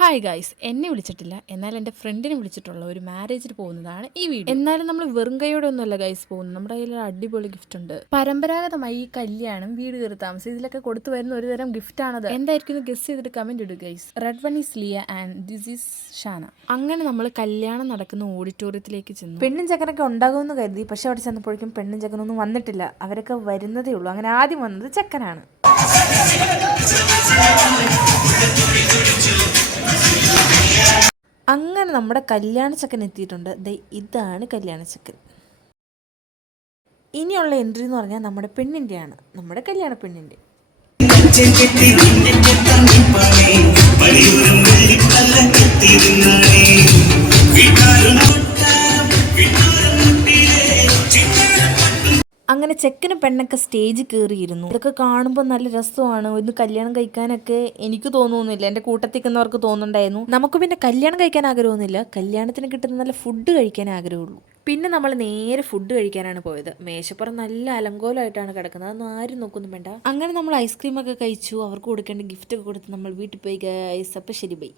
Hi guys, എന്നെ വിളിച്ചിട്ടില്ല, എന്നാൽ എൻ്റെ ഫ്രണ്ടിനെ വിളിച്ചിട്ടുള്ള ഒരു മാരേജിന് പോകുന്നതാണ് ഈ വീഡിയോ. എന്നാലും നമ്മൾ വെറും കൈയോടെ ഒന്നുമല്ല ഗൈസ് പോകുന്നത്. നമ്മുടെ കയ്യിൽ ഒരു അടിപൊളി ഗിഫ്റ്റ് ഉണ്ട്. പരമ്പരാഗതമായി ഈ കല്യാണം, വീട് കയറി താമസം, ഇതിലൊക്കെ കൊടുത്തു വരുന്ന ഒരു തരം ഗിഫ്റ്റ് ആണത്. എന്തായിരിക്കും ഗസ് ചെയ്തിട്ട് കമന്റ് ഇടുക guys. Red one is Liya and this is Shana. അങ്ങനെ നമ്മൾ കല്യാണം നടക്കുന്ന ഓഡിറ്റോറിയത്തിലേക്ക് ചെന്നു. പെണ്ണും ചെക്കനൊക്കെ ഉണ്ടാകുമെന്ന് കരുതി, പക്ഷെ അവിടെ ചെന്നപ്പോഴേക്കും പെണ്ണും ചെക്കനൊന്നും വന്നിട്ടില്ല. അവരൊക്കെ വരുന്നതേ ഉള്ളൂ. അങ്ങനെ ആദ്യം വന്നത് ചെക്കനാണ്. അങ്ങനെ നമ്മുടെ കല്യാണ ചക്കൻ എത്തിയിട്ടുണ്ട്. ഇതാണ് കല്യാണ ചക്കൻ. ഇനിയുള്ള എൻട്രി എന്ന് പറഞ്ഞാൽ നമ്മുടെ പെണ്ണിൻ്റെയാണ്, നമ്മുടെ കല്യാണ പെണ്ണിൻ്റെ. അങ്ങനെ ചെക്കനും പെണ്ണൊക്കെ സ്റ്റേജിൽ കയറിയിരുന്നു. ഇതൊക്കെ കാണുമ്പോൾ നല്ല രസമാണ്. ഒന്ന് കല്യാണം കഴിക്കാനൊക്കെ എനിക്ക് തോന്നുന്നില്ല, എൻ്റെ കൂട്ടത്തിക്കുന്നവർക്ക് തോന്നുന്നുണ്ടായിരുന്നു. നമുക്ക് പിന്നെ കല്യാണം കഴിക്കാൻ ആഗ്രഹമൊന്നുമില്ല, കല്യാണത്തിന് കിട്ടുന്ന നല്ല ഫുഡ് കഴിക്കാൻ ആഗ്രഹമുള്ളൂ. പിന്നെ നമ്മൾ നേരെ ഫുഡ് കഴിക്കാനാണ് പോയത്. മേശപ്പുറം നല്ല അലങ്കോലമായിട്ടാണ് കിടക്കുന്നത്, അതൊന്നും ആരും നോക്കൊന്നും വേണ്ട. അങ്ങനെ നമ്മൾ ഐസ്ക്രീമൊക്കെ കഴിച്ചു, അവർക്ക് കൊടുക്കേണ്ട ഗിഫ്റ്റൊക്കെ കൊടുത്ത് നമ്മൾ വീട്ടിൽ പോയി ഗൈസ്. അപ്പം ശരി, ബൈ.